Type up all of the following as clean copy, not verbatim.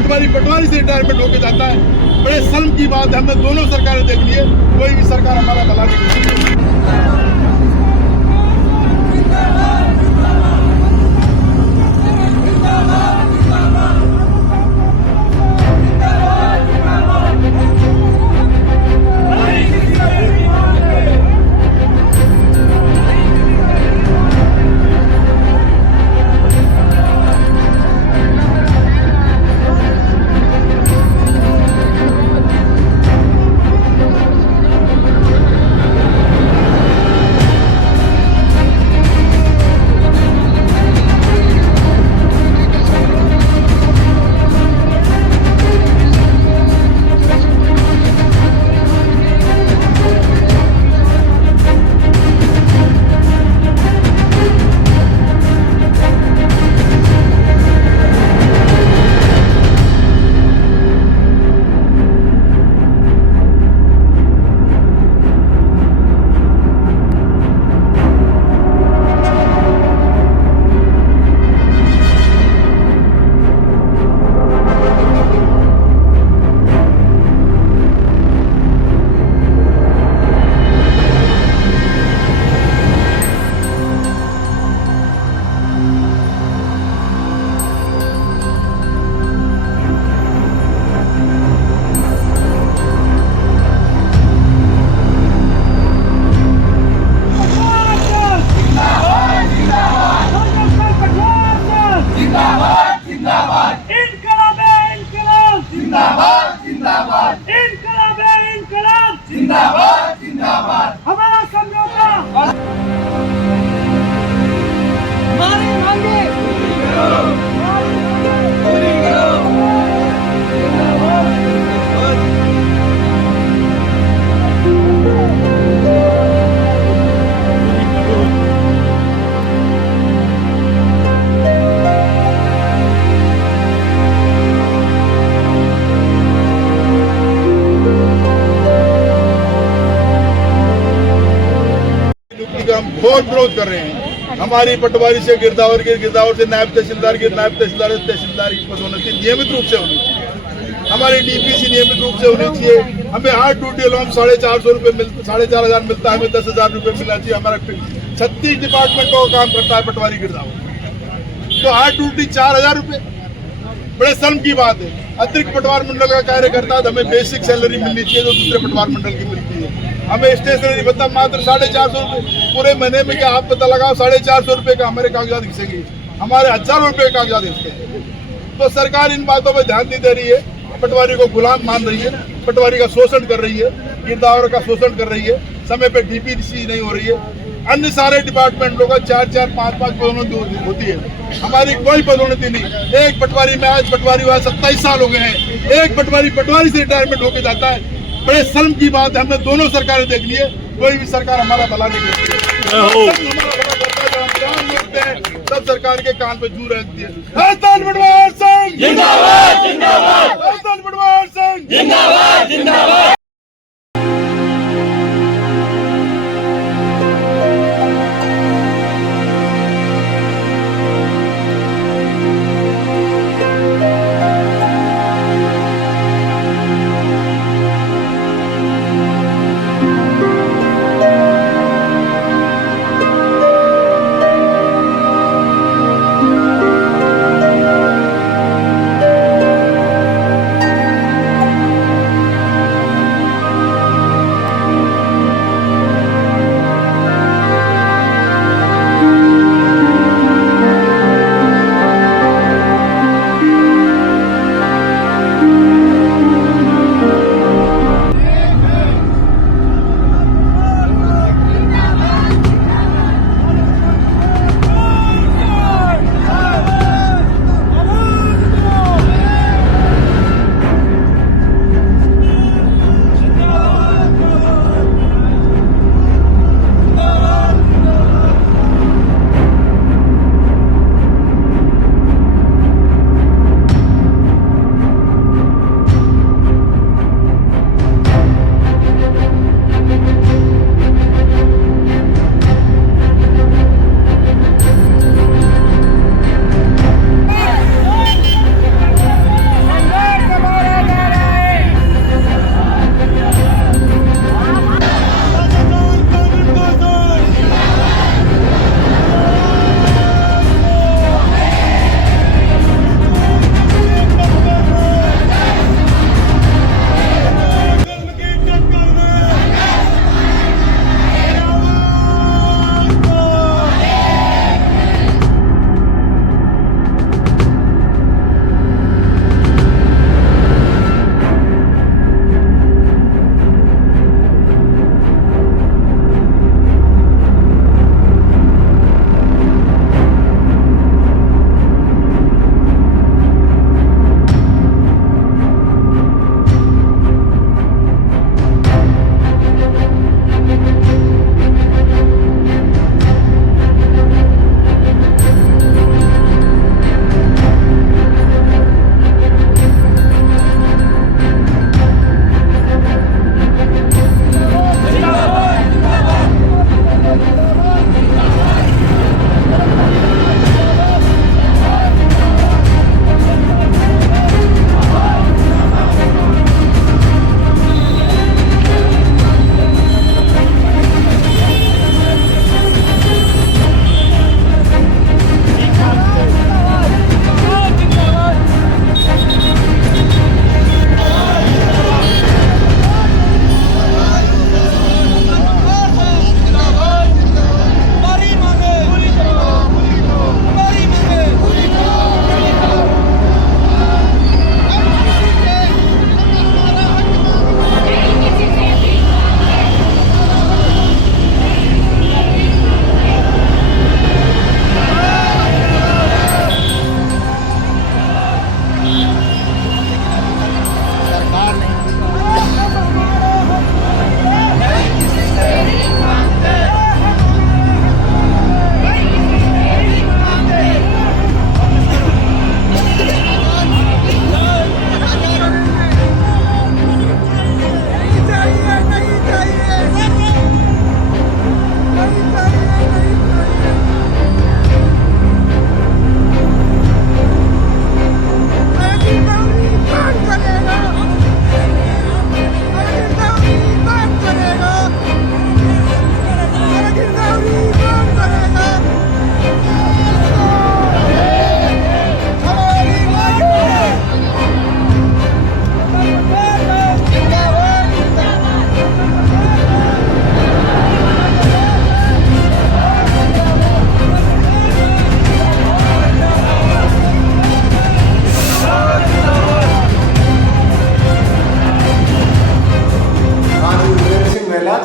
पटवारी से रिटायरमेंट होकर जाता है। बड़े शर्म की बात है, हमने दोनों सरकारें देख ली है, कोई भी सरकार हमारा भला नहीं कर सकती। हमारा समझौता हमारी मांगे पूरी करो। हम बहुत विरोध कर रहे हैं। हमारी पटवारी से गिरदावर की, गिरदावर से नायब तहसीलदार की, नायब तहसीलदार से तहसीलदार की पदोन्नति नियमित रूप से होनी चाहिए। हमारी डीपीसी नियमित रूप से होनी चाहिए। हमें 8 ड्यूटी अलाउंस 450 रुपये 4,500 मिलता है, हमें 10,000 रुपये मिलना चाहिए। हमारा 36 डिपार्टमेंटों का काम करता है पटवारी गिरदावर, तो 8 ड्यूटी 4,000 रुपये, बड़े शर्म की बात है। अतिरिक्त पटवार मंडल का कार्य करता है तो हमें बेसिक सैलरी मिलनी चाहिए जो दूसरे पटवार मंडल की मिलती है। हमें स्टेशनरी भत्ता मात्र 450 रुपये, पूरे महीने में क्या आप पता लगाओ 450 रुपये का हमारे कागजात घिसेंगे, हमारे हजारों रुपये के कागजात घिसते हैं। तो सरकार इन बातों पर ध्यान नहीं दे रही है, पटवारी को गुलाम मान रही है, पटवारी का शोषण कर रही है, गिरदावर का शोषण कर रही है, समय पर डीपीसी नहीं हो रही है। अन्य सारे डिपार्टमेंटों का 4-4, 5-5 पदोन्नति होती है, हमारी कोई पदोन्नति नहीं। एक पटवारी में आज पटवारी हुआ 27 साल हो गए हैं, एक पटवारी से रिटायरमेंट होकर जाता है। बड़े शर्म की बात है, हमने दोनों सरकारें देख ली है, कोई भी सरकार हमारा भला नहीं करती है। सब सरकार के कान पे जू रहती है। राजस्थान पटवार संघ जिंदाबाद जिंदाबाद, राजस्थान पटवार संघ जिंदाबाद जिंदाबाद।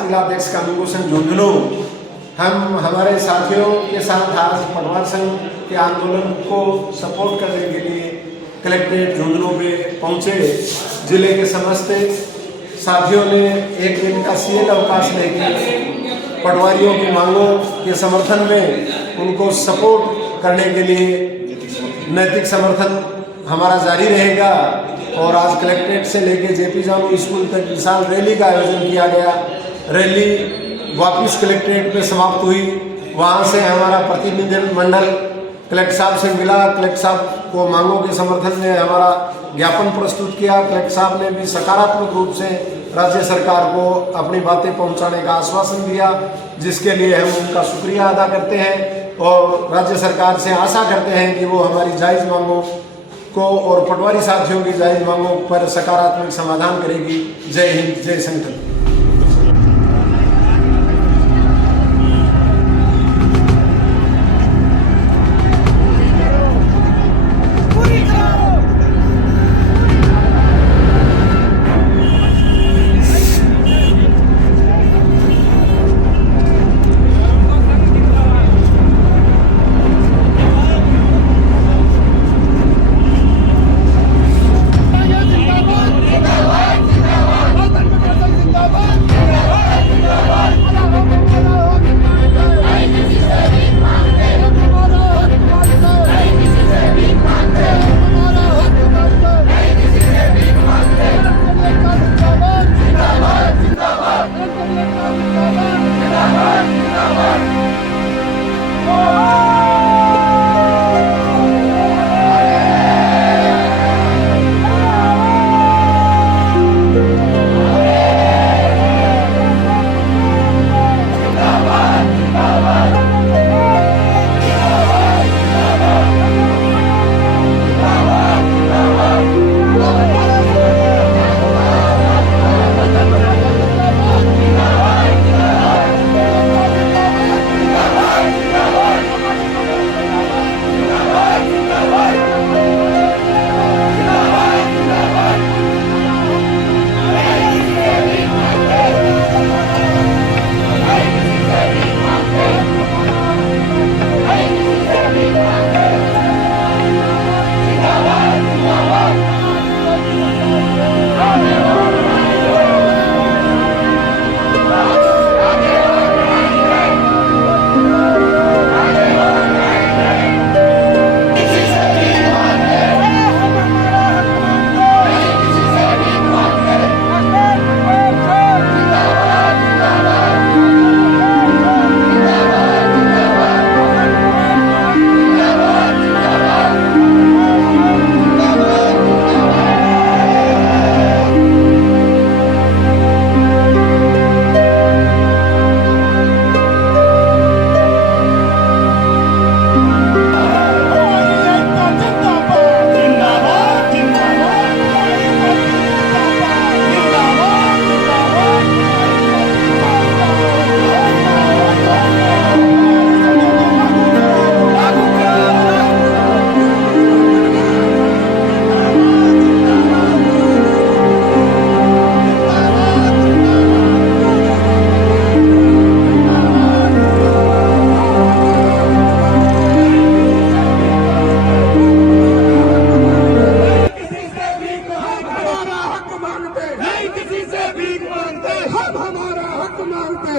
जिलाध्यक्ष कानून सिंह झुंझुनू हम हमारे साथियों के साथ आज पटवार संघ के आंदोलन को सपोर्ट करने के लिए कलेक्ट्रेट झुंझुनू पे पहुंचे। जिले के समस्त साथियों ने एक दिन का सीएल अवकाश लेकर पटवारियों की मांगों के समर्थन में उनको सपोर्ट करने के लिए नैतिक समर्थन हमारा जारी रहेगा। और आज कलेक्ट्रेट से लेकर जेपी जानू स्कूल तक विशाल रैली का आयोजन किया गया। रैली वापस कलेक्ट्रेट पे समाप्त हुई। वहाँ से हमारा प्रतिनिधिमंडल कलेक्टर साहब से मिला। कलेक्टर साहब को मांगों के समर्थन में हमारा ज्ञापन प्रस्तुत किया। कलेक्टर साहब ने भी सकारात्मक रूप से राज्य सरकार को अपनी बातें पहुंचाने का आश्वासन दिया, जिसके लिए हम उनका शुक्रिया अदा करते हैं और राज्य सरकार से आशा करते हैं कि वो हमारी जायज़ मांगों को और पटवारी साथियों की जायज़ मांगों पर सकारात्मक समाधान करेगी। जय हिंद, जय संगठन।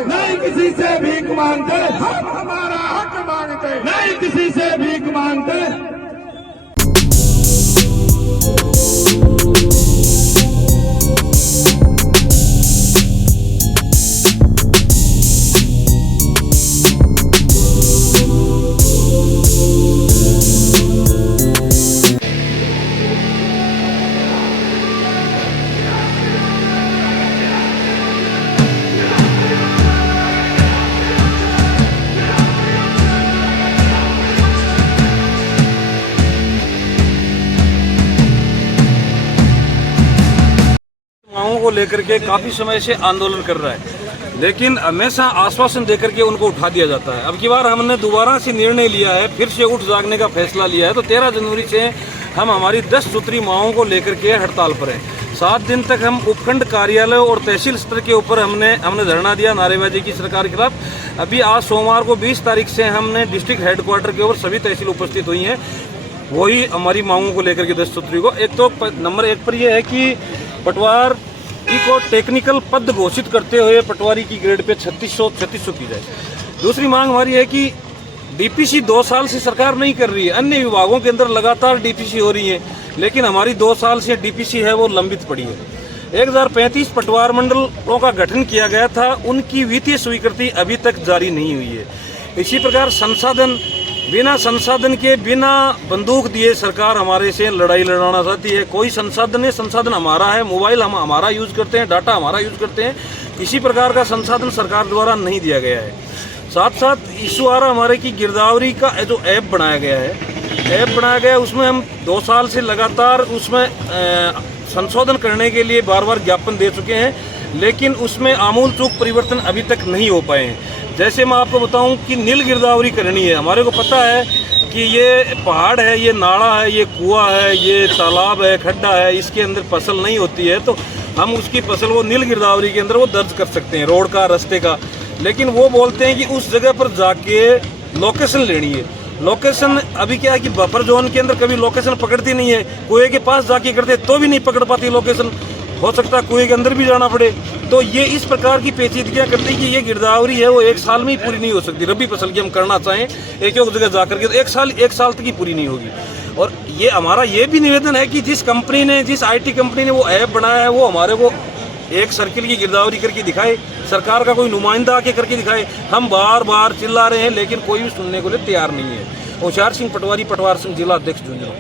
नहीं किसी से भीख मांगते, हम हमारा हक मांगते, नहीं किसी से भीख मांगते। को लेकर के काफी समय से आंदोलन कर रहा है, लेकिन हमेशा आश्वासन देकर के उनको उठा दिया जाता है। अब की बार हमने दोबारा से निर्णय लिया है, फिर से उठ जागने का फैसला लिया है। तो 13 जनवरी से हम हमारी 10 सूत्री मांगों को लेकर के हड़ताल पर हैं। 7 दिन तक हम उपखंड कार्यालय और तहसील स्तर के ऊपर हमने धरना दिया, नारेबाजी की सरकार के खिलाफ। अभी आज सोमवार को 20 तारीख से हमने डिस्ट्रिक्ट हेडक्वार्टर के ऊपर सभी तहसील उपस्थित हुई हैं, वही हमारी मांगों को लेकर के 10 सूत्री को। एक तो नंबर 1 पर यह है कि पटवारी को टेक्निकल पद घोषित करते हुए पटवारी की ग्रेड पे 3600 की जाए। दूसरी मांग हमारी है कि डीपीसी 2 साल से सरकार नहीं कर रही है, अन्य विभागों के अंदर लगातार डीपीसी हो रही है, लेकिन हमारी 2 साल से डीपीसी है वो लंबित पड़ी है। 1035 पटवार मंडलों का गठन किया गया था, उनकी वित्तीय स्वीकृति अभी तक जारी नहीं हुई है। इसी प्रकार बिना संसाधन के, बिना बंदूक दिए सरकार हमारे से लड़ाई लड़ाना चाहती है। कोई संसाधन हमारा है, मोबाइल हम हमारा यूज करते हैं, डाटा हमारा यूज करते हैं, किसी प्रकार का संसाधन सरकार द्वारा नहीं दिया गया है। साथ साथ इशू आ रहा हमारे की गिरदावरी का जो ऐप बनाया गया है, उसमें हम 2 साल से लगातार उसमें संशोधन करने के लिए बार बार ज्ञापन दे चुके हैं, लेकिन उसमें आमूल चूक परिवर्तन अभी तक नहीं हो पाए हैं। जैसे मैं आपको बताऊं कि नील गिरदावरी करनी है, हमारे को पता है कि ये पहाड़ है, ये नाला है, ये कुआं है, ये तालाब है, खड्डा है, इसके अंदर फसल नहीं होती है, तो हम उसकी फसल वो नील गिरदावरी के अंदर वो दर्ज कर सकते हैं, रोड का, रास्ते का। लेकिन वो बोलते हैं कि उस जगह पर जाके लोकेशन लेनी है। लोकेशन अभी क्या है कि बफर जोन के अंदर कभी लोकेशन पकड़ती नहीं है, कुएं के पास जाके करते तो भी नहीं पकड़ पाती लोकेशन, हो सकता है कुएं के अंदर भी जाना पड़े। तो ये इस प्रकार की पेचीदगियां करती है कि ये गिरदावरी है वो 1 साल में ही पूरी नहीं हो सकती। रबी फसल की हम करना चाहें एक जगह जाकर के तो 1 साल तक ही पूरी नहीं होगी। और ये हमारा ये भी निवेदन है कि जिस IT कंपनी ने वो ऐप बनाया है, वो हमारे को एक सर्किल की गिरदावरी करके दिखाए, सरकार का कोई नुमाइंदा आके करके दिखाए। हम बार बार चिल्ला रहे हैं, लेकिन कोई भी सुनने को लिए तैयार नहीं है। होशियार सिंह पटवारी, पटवार सिंह, जिला अध्यक्ष झुंझुनू।